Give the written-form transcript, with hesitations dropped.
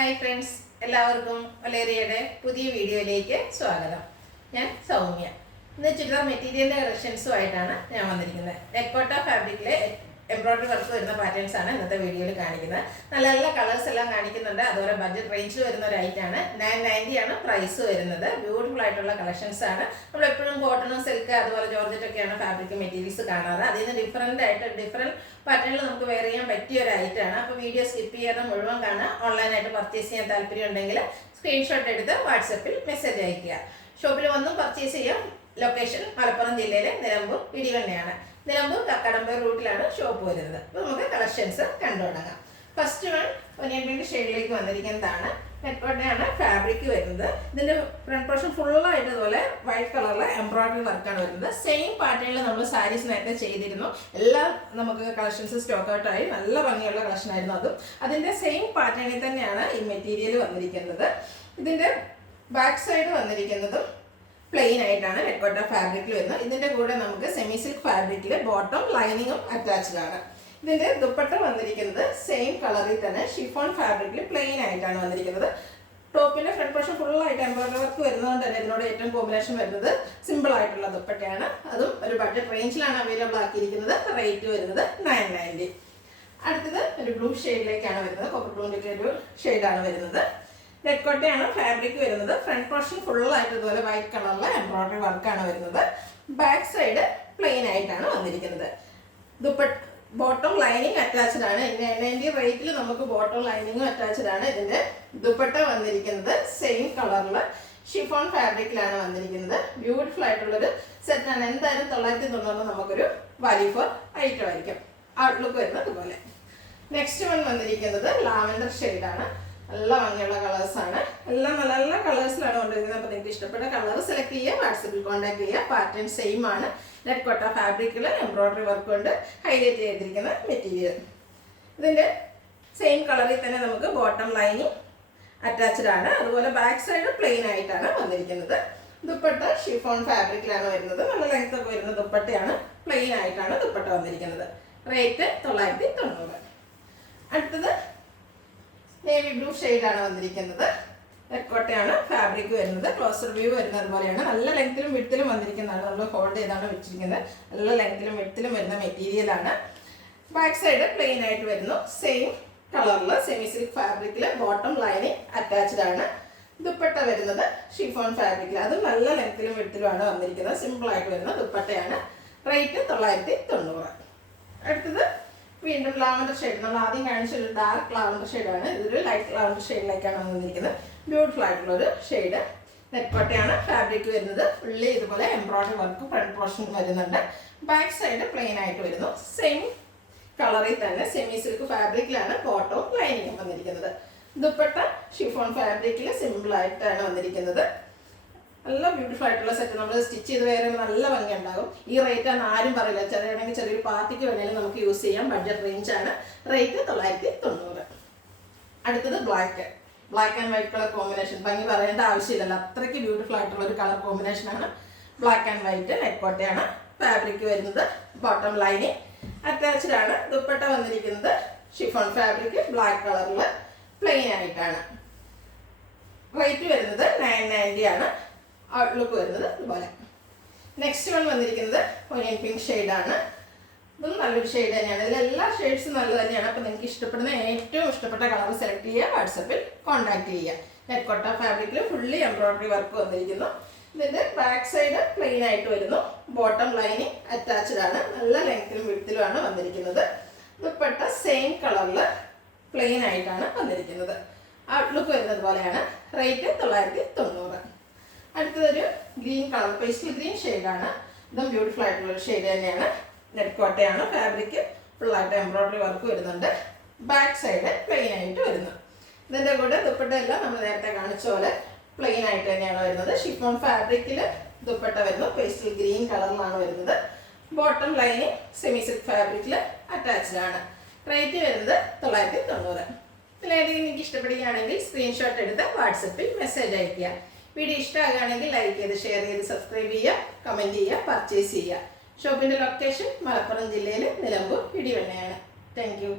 Hi friends, എല്ലാവർക്കും വലേറിയയുടെ പുതിയ വീഡിയോയിലേക്ക് സ്വാഗതം. ഞാൻ സൗമ്യ. ഇന്ന് ചുരിദാർ മെറ്റീരിയലിൻ്റെ കളക്ഷൻസുമായിട്ടാണ് ഞാൻ വന്നിരിക്കുന്നത്. ടെക്കോട്ട ഫാബ്രിക്കിലെ എംബ്രോയ്ഡറി വർക്ക് വരുന്ന പാറ്റേൺസ് ആണ് ഇന്നത്തെ വീഡിയോയിൽ കാണിക്കുന്നത്. നല്ല നല്ല കളേഴ്സ് എല്ലാം കാണിക്കുന്നുണ്ട്. അതുപോലെ ബഡ്ജറ്റ് റേഞ്ചിൽ വരുന്ന ഒരു ഐറ്റാണ്. 990 ആണ് പ്രൈസ് വരുന്നത്. ബ്യൂട്ടിഫുൾ ആയിട്ടുള്ള കളക്ഷൻസ് ആണ്. നമ്മൾ എപ്പോഴും കോട്ടണും സിൽക്ക് അതുപോലെ ജോർജറ്റൊക്കെയാണ് ഫാബ്രിക് മെറ്റീരിയൽസ് കാണാറ്. അതിൽ നിന്ന് ഡിഫറെൻറ്റ് പാറ്റേണിൽ നമുക്ക് വെയർ ചെയ്യാൻ പറ്റിയ ഒരു ഐറ്റാണ്. അപ്പോൾ വീഡിയോ സ്കിപ്പ് ചെയ്യാതെ മുഴുവൻ കാണാം. ഓൺലൈനായിട്ട് പർച്ചേസ് ചെയ്യാൻ താല്പര്യം ഉണ്ടെങ്കിൽ സ്ക്രീൻഷോട്ട് എടുത്ത് വാട്സപ്പിൽ മെസ്സേജ് അയയ്ക്കുക. ഷോപ്പിൽ വന്നും പർച്ചേസ് ചെയ്യാം. ലൊക്കേഷൻ മലപ്പുറം ജില്ലയിലെ നിലമ്പൂർ ഇടിവണ്ണയാണ്. നിലമ്പൂർ കക്കടമ്പ റൂട്ടിലാണ് ഷോപ്പ് വരുന്നത്. അപ്പോൾ നമുക്ക് കളക്ഷൻസ് കണ്ടു തുടങ്ങാം. ഫസ്റ്റ് വൺ ഒനിയൻ പിങ്ക് ഷെയ്ഡിലേക്ക് വന്നിരിക്കുന്നതാണ്. നെറ്റ്വർക്കാണ് ഫാബ്രിക് വരുന്നത്. ഇതിൻ്റെ ഫ്രണ്ട് പോർഷൻ ഫുള്ളായിട്ട് ഇതുപോലെ വൈറ്റ് കളറിലെ എംബ്രോയ്ഡറി വർക്കാണ് വരുന്നത്. സെയിം പാറ്റേണിൽ നമ്മൾ സാരീസ് നേരത്തെ ചെയ്തിരുന്നു. എല്ലാം നമുക്ക് കളക്ഷൻസ് സ്റ്റോക്ക് ഔട്ടായി നല്ല ഭംഗിയുള്ള കളക്ഷൻ ആയിരുന്നു. അതും അതിൻ്റെ സെയിം പാറ്റേണിൽ തന്നെയാണ് ഈ മെറ്റീരിയൽ വന്നിരിക്കുന്നത്. ഇതിൻ്റെ ബാക്ക് സൈഡ് വന്നിരിക്കുന്നതും പ്ലെയിൻ ആയിട്ടാണ് ടെക്കോട്ട ഫാബ്രിക്കിൽ വരുന്നത്. ഇതിൻ്റെ കൂടെ നമുക്ക് സെമി സിൽക്ക് ഫാബ്രിക്കിൽ ബോട്ടം ലൈനിങ്ങും അറ്റാച്ച്ഡ് ആണ്. ഇതിൻ്റെ ദുപ്പട്ട വന്നിരിക്കുന്നത് സെയിം കളറിൽ തന്നെ ഷിഫോൺ ഫാബ്രിക്കിൽ പ്ലെയിൻ ആയിട്ടാണ് വന്നിരിക്കുന്നത്. ടോപ്പിൻ്റെ ഫ്രണ്ട് പോർഷൻ ഫുള്ളായിട്ട് എംബ്രോയ്ഡറി വർക്ക് വരുന്നതുകൊണ്ട് തന്നെ ഇതിനോട് ഏറ്റവും കോമ്പിനേഷൻ വരുന്നത് സിമ്പിൾ ആയിട്ടുള്ള ദുപ്പട്ടയാണ്. അതും ഒരു ബഡ്ജറ്റ് റേഞ്ചിലാണ് അവൈലബിൾ ആക്കിയിരിക്കുന്നത്. റേറ്റ് വരുന്നത് 990. അടുത്തത് ഒരു ബ്ലൂ ഷെയ്ഡിലേക്കാണ് വരുന്നത്. കോപ്പർ ബ്ലൂവിൻ്റെ ഒരു ഷെയ്ഡാണ് വരുന്നത്. ടെക്കോട്ടയാണ് ഫാബ്രിക് വരുന്നത്. ഫ്രണ്ട് പോർഷൻ ഫുള്ളായിട്ട് ഇതുപോലെ വൈറ്റ് കളറിലെ എംബ്രോയ്ഡറി വർക്കാണ് വരുന്നത്. ബാക്ക് സൈഡ് പ്ലെയിൻ ആയിട്ടാണ് വന്നിരിക്കുന്നത്. ബോട്ടം ലൈനിങ് അറ്റാച്ച്ഡ് ആണ്. 990 റേറ്റിൽ നമുക്ക് ബോട്ടം ലൈനിങ്ങും അറ്റാച്ച്ഡ് ആണ്. ഇതിൻ്റെ ദുപ്പട്ട വന്നിരിക്കുന്നത് സെയിം കളറിൽ ഷിഫോൺ ഫാബ്രിക്കിലാണ് വന്നിരിക്കുന്നത്. ബ്യൂട്ടിഫുൾ ആയിട്ടുള്ളൊരു സെറ്റാണ്. എന്തായാലും 990 നമുക്കൊരു വാല്യൂ ഫോർ ഐറ്റം ആയിരിക്കും. ഔട്ട്ലുക്ക് വരുന്നത് ഇതുപോലെ. നെക്സ്റ്റ് വൺ വന്നിരിക്കുന്നത് ലാവൻഡർ ഷെയ്ഡാണ്. നല്ല ഭംഗിയുള്ള കളേഴ്സാണ്. എല്ലാം നല്ല നല്ല കളേഴ്സിലാണ് കൊണ്ടിരിക്കുന്നത്. അപ്പോൾ നിങ്ങൾക്ക് ഇഷ്ടപ്പെട്ട കളർ സെലക്ട് ചെയ്യുക. വാട്സപ്പിൽ കോൺടാക്ട് ചെയ്യുക. പാറ്റേൺ സെയിം ആണ്. നെറ്റ്കോട്ട ഫാബ്രിക്കിൽ എംബ്രോയ്ഡറി വർക്ക് കൊണ്ട് ഹൈലൈറ്റ് ചെയ്തിരിക്കുന്ന മെറ്റീരിയൽ. ഇതിൻ്റെ സെയിം കളറിൽ തന്നെ നമുക്ക് ബോട്ടം ലൈനിങ് അറ്റാച്ച്ഡ് ആണ്. അതുപോലെ ബാക്ക് സൈഡ് പ്ലെയിൻ ആയിട്ടാണ് വന്നിരിക്കുന്നത്. ദുപ്പട്ട ഷിഫോൺ ഫാബ്രിക്കിലാണ് വരുന്നത്. നല്ല ലെങ്ത് ഒക്കെ വരുന്ന ദുപ്പട്ടയാണ്. പ്ലെയിൻ ആയിട്ടാണ് ദുപ്പട്ട വന്നിരിക്കുന്നത്. റേറ്റ് 990. അടുത്തത് നേവി ബ്ലൂ ഷെയ്ഡാണ് വന്നിരിക്കുന്നത്. ടെക്കോട്ടയാണ് ഫാബ്രിക് വരുന്നത്. ക്ലോസർ വ്യൂ വരുന്നത് പോലെയാണ്. നല്ല ലെങ്ത്തിലും വിഡ്ത്തിലും വന്നിരിക്കുന്നതാണ്. നമ്മൾ ഹോൾഡ് ചെയ്താണ് വെച്ചിരിക്കുന്നത്. നല്ല ലെങ്ത്തിലും വിഡ്ത്തിലും വരുന്ന മെറ്റീരിയലാണ്. ബാക്ക് സൈഡ് പ്ലെയിൻ ആയിട്ട് വരുന്നു. സെയിം കളറിൽ സെമി സിൽക്ക് ഫാബ്രിക്കിൽ ബോട്ടം ലൈനിങ് അറ്റാച്ച്ഡ് ആണ്. ദുപ്പട്ട വരുന്നത് ഷിഫോൺ ഫാബ്രിക്കിൽ. അതും നല്ല ലെങ്ത്തിലും വിഡ്ത്തിലുമാണ് വന്നിരിക്കുന്നത്. സിമ്പിളായിട്ട് വരുന്ന ദുപ്പട്ടയാണ്. റേറ്റ് 990. അടുത്തത് വീണ്ടും ലാവൻഡർ ഷെയ്ഡ്. നമ്മൾ ആദ്യം കാണിച്ചൊരു ഡാർക്ക് ലാവൻഡർ ഷെയ്ഡാണ്. ഇതൊരു ലൈറ്റ് ലാവൻഡർ ഷെയ്ഡിലേക്കാണ് വന്നിരിക്കുന്നത്. ബ്യൂട്ടിഫുൾ ആയിട്ടുള്ളൊരു ഷെയ്ഡ്. നെറ്റ്കോട്ടയാണ് ഫാബ്രിക് വരുന്നത്. ഫുള്ളി ഇതുപോലെ എംബ്രോയ്ഡറി വർക്ക് ഫ്രണ്ട് പോർഷൻ വരുന്നുണ്ട്. ബാക്ക് സൈഡ് പ്ലെയിൻ ആയിട്ട് വരുന്നു. സെയിം കളറിൽ തന്നെ സെമി സിൽക്ക് ഫാബ്രിക്കിലാണ് ബോട്ടവും ലൈനിങ്ങും വന്നിരിക്കുന്നത്. ദുപ്പട്ട ഷിഫോൺ ഫാബ്രിക്കിൽ സിമ്പിൾ ആയിട്ടാണ് വന്നിരിക്കുന്നത്. നല്ല ബ്യൂട്ടിഫുൾ ആയിട്ടുള്ള സെറ്റ്. നമ്മൾ സ്റ്റിച്ച് ചെയ്ത് വേറുമ്പോൾ നല്ല ഭംഗി ഉണ്ടാകും. ഈ റേറ്റ് ആണ് ആരും പറയില്ല. ചെറിയാണെങ്കിൽ ചെറിയൊരു പാർട്ടിക്ക് വേണമെങ്കിലും നമുക്ക് യൂസ് ചെയ്യാം. ബഡ്ജറ്റ് റേഞ്ചാണ്. റേറ്റ് 990. അടുത്തത് black and white colour combination. ഭംഗി പറയേണ്ട ആവശ്യമില്ലല്ലോ. അത്രയ്ക്ക് ബ്യൂട്ടിഫുൾ ആയിട്ടുള്ള ഒരു കളർ കോമ്പിനേഷനാണ്. Black and white. നെറ്റ്കോട്ടയാണ് ഫാബ്രിക് വരുന്നത്. ബോട്ടം ലൈനിങ് അറ്റാച്ച്ഡ് ആണ്. ദുപ്പട്ട വന്നിരിക്കുന്നത് ഷിഫോൺ ഫാബ്രിക് ബ്ലാക്ക് കളറിൽ പ്ലെയിൻ ആയിട്ടാണ്. റേറ്റ് വരുന്നത് 990 ആണ്. ഔട്ട്ലുക്ക് വരുന്നത് ഇതുപോലെ. നെക്സ്റ്റ് വൺ വന്നിരിക്കുന്നത് ഒനിയൻ പിങ്ക് ഷെയ്ഡാണ്. ഇതും നല്ലൊരു ഷെയ്ഡ് തന്നെയാണ്. ഇതിലെല്ലാ ഷെയ്ഡ്സും നല്ലത് തന്നെയാണ്. അപ്പോൾ നിങ്ങൾക്ക് ഇഷ്ടപ്പെടുന്ന ഏറ്റവും ഇഷ്ടപ്പെട്ട കളർ സെലക്ട് ചെയ്യുക. വാട്സപ്പിൽ കോൺടാക്ട് ചെയ്യുക. നെറ്റ്കോട്ട ഫാബ്രിക്കിൽ ഫുള്ളി എംബ്രോയ്ഡറി വർക്ക് വന്നിരിക്കുന്നു. ഇതിൻ്റെ ബാക്ക് സൈഡ് പ്ലെയിൻ ആയിട്ട് വരുന്നു. ബോട്ടം ലൈനിങ് അറ്റാച്ച്ഡ് ആണ്. നല്ല ലെങ്ത്തിലും വിഡ്ത്തിലുമാണ് വന്നിരിക്കുന്നത്. ദുപ്പട്ട സെയിം കളറിൽ പ്ലെയിൻ ആയിട്ടാണ് വന്നിരിക്കുന്നത്. ഔട്ട്ലുക്ക് വരുന്നത് പോലെയാണ്. റേറ്റ് 990. അടുത്തതൊരു ഗ്രീൻ കളർ പേസ്റ്റൽ ഗ്രീൻ ഷെയ്ഡാണ്. ഇതും ബ്യൂട്ടിഫുൾ ആയിട്ടുള്ളൊരു ഷെയ്ഡ് തന്നെയാണ്. നെറ്റ്കോട്ടയാണ് ഫാബ്രിക്. ഫുള്ളായിട്ട് എംബ്രോയ്ഡറി വർക്ക് വരുന്നുണ്ട്. ബാക്ക് സൈഡ് പ്ലെയിൻ ആയിട്ട് വരുന്നു. ഇതിൻ്റെ കൂടെ ദുപ്പട്ട എല്ലാം നമ്മൾ നേരത്തെ കാണിച്ച പോലെ പ്ലെയിൻ ആയിട്ട് തന്നെയാണ് വരുന്നത്. ഷിഫോൺ ഫാബ്രിക്കിൽ ദുപ്പട്ട വരുന്നു. പേസ്റ്റൽ ഗ്രീൻ കളറിലാണ് വരുന്നത്. ബോട്ടം ലൈനിങ് സെമി സിൽക്ക് ഫാബ്രിക്കിൽ അറ്റാച്ച്ഡ് ആണ്. റേറ്റ് വരുന്നത് 990. ഇതിലേതെങ്കിലും നിങ്ങൾക്ക് ഇഷ്ടപ്പെടുകയാണെങ്കിൽ സ്ക്രീൻഷോട്ട് എടുത്ത് വാട്സപ്പിൽ മെസ്സേജ് അയയ്ക്കുക. വീഡിയോ ഇഷ്ടമാകുകയാണെങ്കിൽ ലൈക്ക് ചെയ്ത് ഷെയർ ചെയ്ത് സബ്സ്ക്രൈബ് ചെയ്യുക. കമൻറ്റ് ചെയ്യുക. പർച്ചേസ് ചെയ്യുക. ഷോപ്പിൻ്റെ ലൊക്കേഷൻ മലപ്പുറം ജില്ലയിൽ നിലമ്പൂർ ഇടിവണ്ണയാണ്. Thank you.